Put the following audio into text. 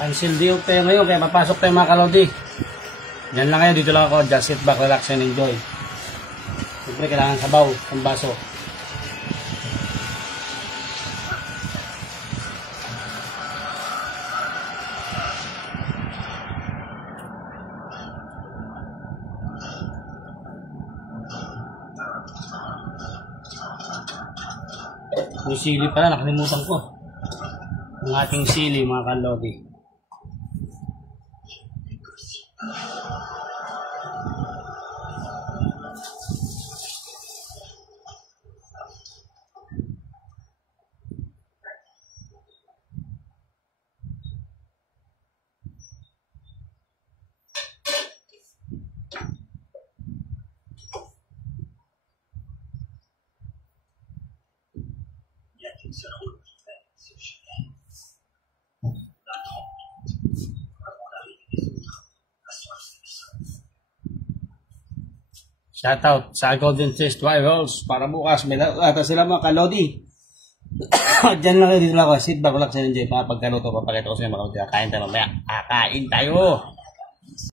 Cancel day off tayo ngayon, kaya papasok tayo mga kalodi. Diyan lang kayo, dito lang ako. Just sit back, relax, and enjoy. Siyempre, kailangan sabaw, ang baso. Yung sili pala, nakalimutan ko. Ang ating sili, mga kalodi. Shoutout sa Golden Chase Rivals para bukas may ata sila mga kalodi. Diyan lang kayo, dito lang ako. Sit back, relax and enjoy. Mga pagkaluto, papakita ko sa inyo mga kalodi. Kain tayo mamaya. Kakain tayo.